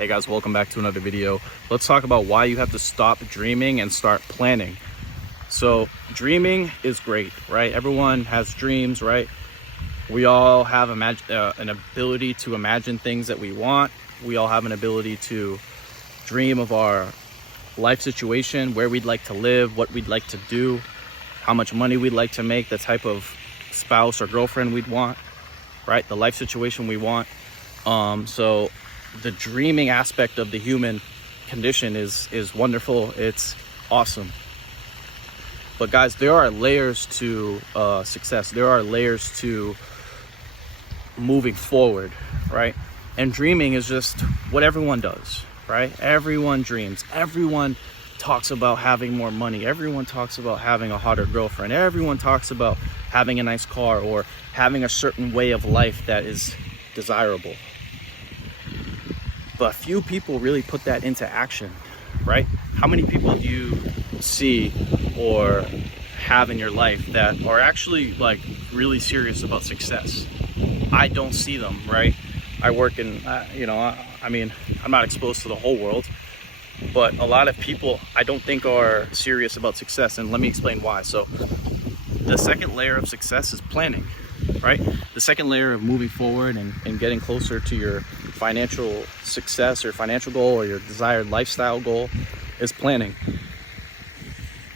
Hey guys, welcome back to another video. Let's talk about why you have to stop dreaming and start planning. So dreaming is great, right? Everyone has dreams, right? We all have an ability to imagine things that we want. We all have an ability to dream of our life situation, where we'd like to live, what we'd like to do, how much money we'd like to make, the type of spouse or girlfriend we'd want, right? The life situation we want. So the dreaming aspect of the human condition is wonderful. It's awesome. But guys, there are layers to success. There are layers to moving forward, right? And dreaming is just what everyone does, right? Everyone dreams. Everyone talks about having more money. Everyone talks about having a hotter girlfriend. Everyone talks about having a nice car or having a certain way of life that is desirable. But few people really put that into action, right? How many people do you see or have in your life that are actually like really serious about success? I don't see them, right? I work in, I mean, I'm not exposed to the whole world, but a lot of people I don't think are serious about success. And let me explain why. So the second layer of success is planning, right? The second layer of moving forward and getting closer to your financial success or financial goal or your desired lifestyle goal is planning.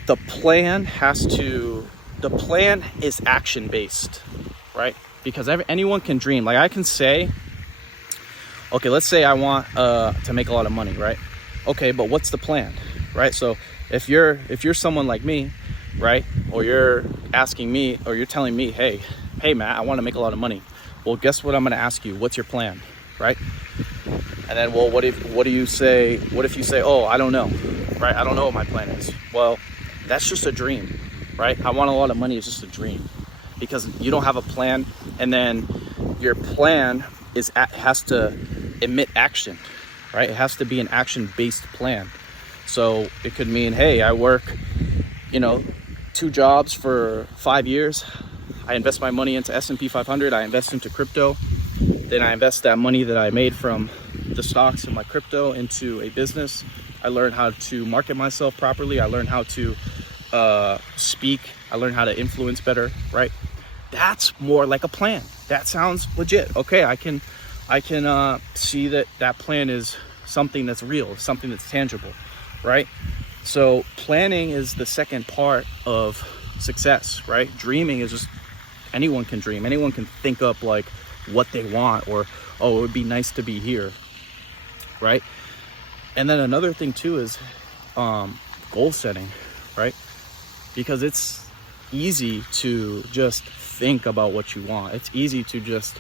The plan is action based, right? Because anyone can dream. Like I can say, okay, let's say I want to make a lot of money, right? Okay, but what's the plan, right? So if you're someone like me, right, or you're asking me, or you're telling me, hey Matt, I want to make a lot of money. Well, guess what I'm going to ask you? What's your plan, right? And then, well, what do you say? What if you say, oh, I don't know, right? I don't know what my plan is. Well, that's just a dream, right? I want a lot of money is just a dream, because you don't have a plan, and then your plan has to emit action, right? It has to be an action-based plan. So it could mean, hey, I work, 2 jobs for 5 years. I invest my money into S&P 500. I invest into crypto. Then I invest that money that I made from the stocks and my crypto into a business. I learn how to market myself properly. I learn how to speak. I learn how to influence better, right? That's more like a plan. That sounds legit. Okay, I can see that plan is something that's real, something that's tangible, right? So planning is the second part of success, right? Dreaming is just, anyone can dream. Anyone can think up like what they want, or, oh, it would be nice to be here, right? And then another thing too is goal setting, right? Because it's easy to just think about what you want. It's easy to just,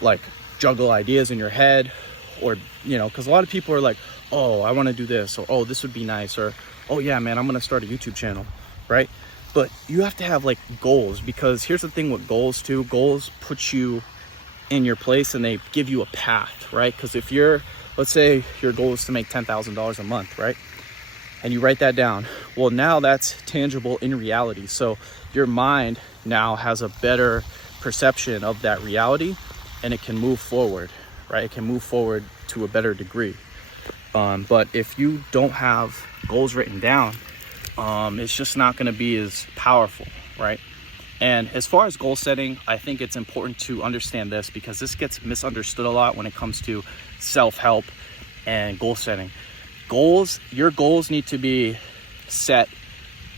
like juggle ideas in your head, or, because a lot of people are like, oh, I want to do this, or, oh, this would be nice, or, oh yeah, man, I'm going to start a YouTube channel, right? But you have to have like goals, because here's the thing with goals too. Goals put you in your place and they give you a path, right? Because if let's say your goal is to make $10,000 a month, right? And you write that down. Well, now that's tangible in reality. So your mind now has a better perception of that reality, and it can move forward, right? It can move forward to a better degree. But if you don't have goals written down, it's just not going to be as powerful, right? And as far as goal setting, I think it's important to understand this, because this gets misunderstood a lot when it comes to self-help and goal setting. Your goals need to be set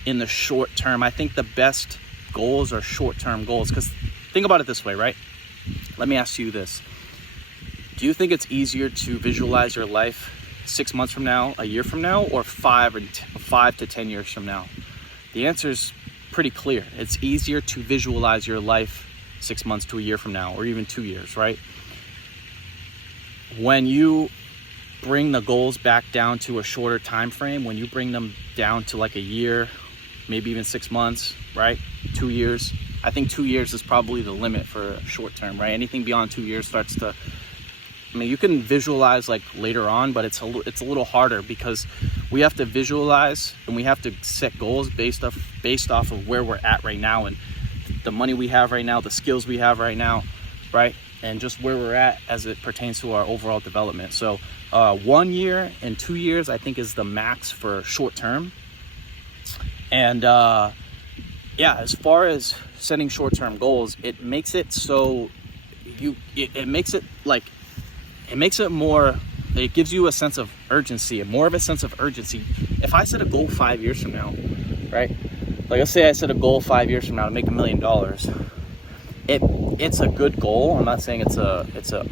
in the short term. I think the best goals are short-term goals, because think about it this way, right? Let me ask you this. Do you think it's easier to visualize your life 6 months from now, a year from now, or 5 to 10 years from now? The answer is pretty clear. It's easier to visualize your life 6 months to a year from now, or even 2 years, right? When you bring the goals back down to a shorter time frame, when you bring them down to like a year, maybe even 6 months, right? 2 years. I think 2 years is probably the limit for short term, right? Anything beyond 2 years starts to, you can visualize like later on, but it's a little harder, because we have to visualize and we have to set goals based off of where we're at right now, and the money we have right now, the skills we have right now, right? and just where we're at as it pertains to our overall development. So 1 year and 2 years, I think, is the max for short term. And yeah, as far as setting short-term goals, it makes it so it makes it more, it gives you a sense of urgency, more of a sense of urgency. If I set a goal 5 years from now, right? Like, let's say I set a goal 5 years from now to make $1 million. It's a good goal. I'm not saying it's a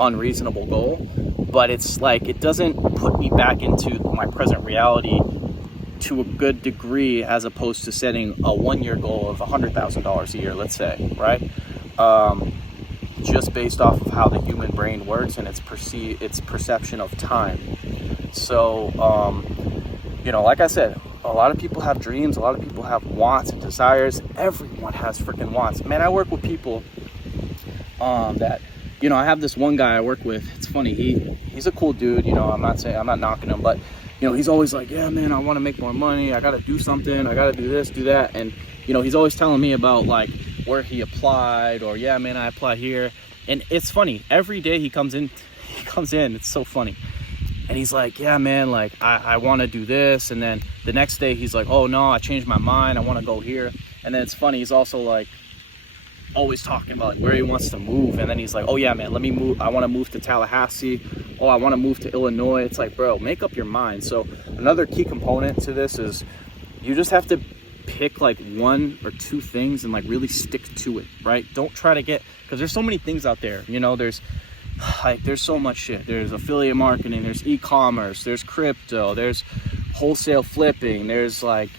unreasonable goal, but it's like, it doesn't put me back into my present reality to a good degree, as opposed to setting a 1 year goal of $100,000 a year, let's say, right? Just based off of how the human brain works and its perception of time. So, you know, like I said, a lot of people have dreams, a lot of people have wants and desires. Everyone has freaking wants. Man, I work with people that, you know, I have this one guy I work with. It's funny, he's a cool dude, you know, I'm not knocking him, but you know, he's always like, yeah, man, I want to make more money. I got to do something. I got to do this, do that. And, you know, he's always telling me about like where he applied, or, yeah, man, I applied here. And it's funny. Every day he comes in, it's so funny. And he's like, yeah, man, like I want to do this. And then the next day he's like, oh no, I changed my mind. I want to go here. And then it's funny. He's also like always talking about like where he wants to move. And then he's like, oh yeah, man, let me move. I want to move to Tallahassee. Oh, I want to move to Illinois. It's like, bro, make up your mind. So another key component to this is you just have to pick like 1 or 2 things and like really stick to it, right? Don't try to get, because there's so many things out there, you know, there's so much shit. There's affiliate marketing, there's e-commerce, there's crypto, there's wholesale flipping, there's like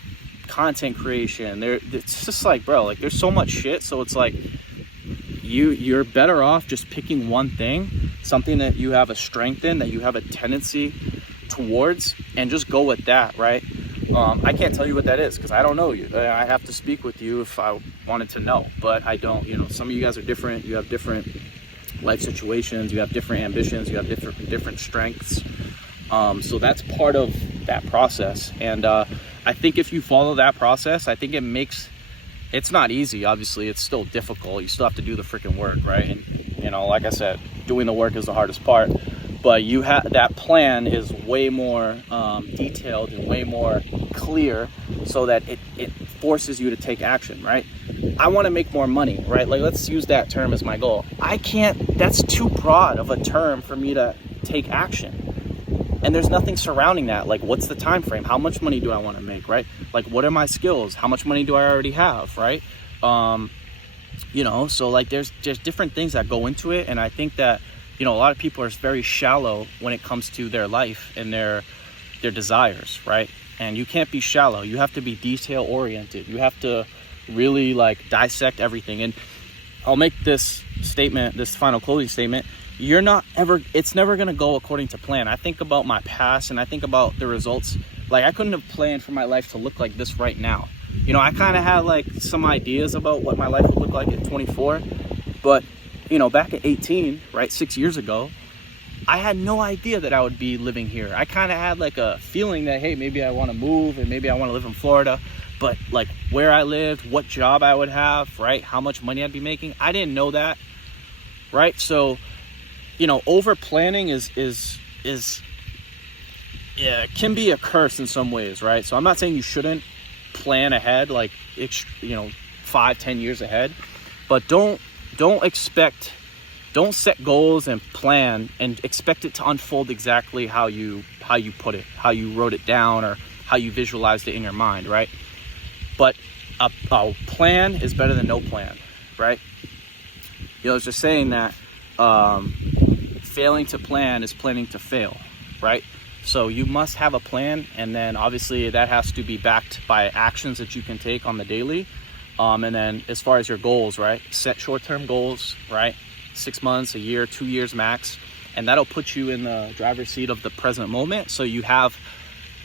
content creation. It's just like, bro, like there's so much shit. So it's like you're better off just picking one thing, something that you have a strength in, that you have a tendency towards, and just go with that, right? I can't tell you what that is because I don't know you. I have to speak with you if I wanted to know, but I don't. You know, some of you guys are different. You have different life situations. You have different ambitions. You have different strengths. So that's part of that process. And I think if you follow that process, I think it's not easy. Obviously, it's still difficult. You still have to do the freaking work, right? And, you know, like I said, doing the work is the hardest part. But you have that plan is way more detailed and way more clear, so that it forces you to take action, right? I want to make more money, right? Like, let's use that term as my goal. That's too broad of a term for me to take action. And there's nothing surrounding that. Like, what's the time frame? How much money do I want to make, right? Like, what are my skills? How much money do I already have, right? You know, so like there's different things that go into it. And I think that, you know, a lot of people are very shallow when it comes to their life and their desires, right? And you can't be shallow. You have to be detail oriented. You have to really like dissect everything. And I'll make this statement, this final closing statement. It's never going to go according to plan. I think about my past and I think about the results. Like, I couldn't have planned for my life to look like this right now. You know, I kind of had like some ideas about what my life would look like at 24, but you know, back at 18, right, 6 years ago, I had no idea that I would be living here. I kind of had like a feeling that, hey, maybe I want to move and maybe I want to live in Florida, but like where I lived, what job I would have, right, how much money I'd be making, I didn't know that, right? So, you know, over planning can be a curse in some ways, right? So I'm not saying you shouldn't plan ahead, like, you know, 5-10 years ahead, but don't set goals and plan and expect it to unfold exactly how you put it, how you wrote it down, or how you visualized it in your mind, right? But a plan is better than no plan, right? You know, I was just saying that failing to plan is planning to fail, right? So you must have a plan, and then obviously that has to be backed by actions that you can take on the daily. And then as far as your goals, right? Set short-term goals, right? 6 months, a year, 2 years max. And that'll put you in the driver's seat of the present moment. So you have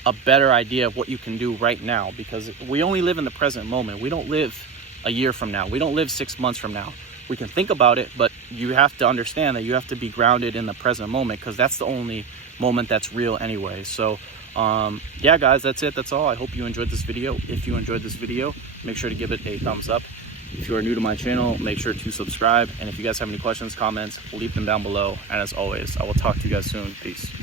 a better idea of what you can do right now, because we only live in the present moment. We don't live a year from now. We don't live 6 months from now. We can think about it, but you have to understand that you have to be grounded in the present moment, because that's the only moment that's real anyway. So yeah, guys, that's it. That's all. I hope you enjoyed this video. If you enjoyed this video, make sure to give it a thumbs up. If you are new to my channel, make sure to subscribe. And if you guys have any questions, comments, leave them down below. And as always, I will talk to you guys soon. Peace.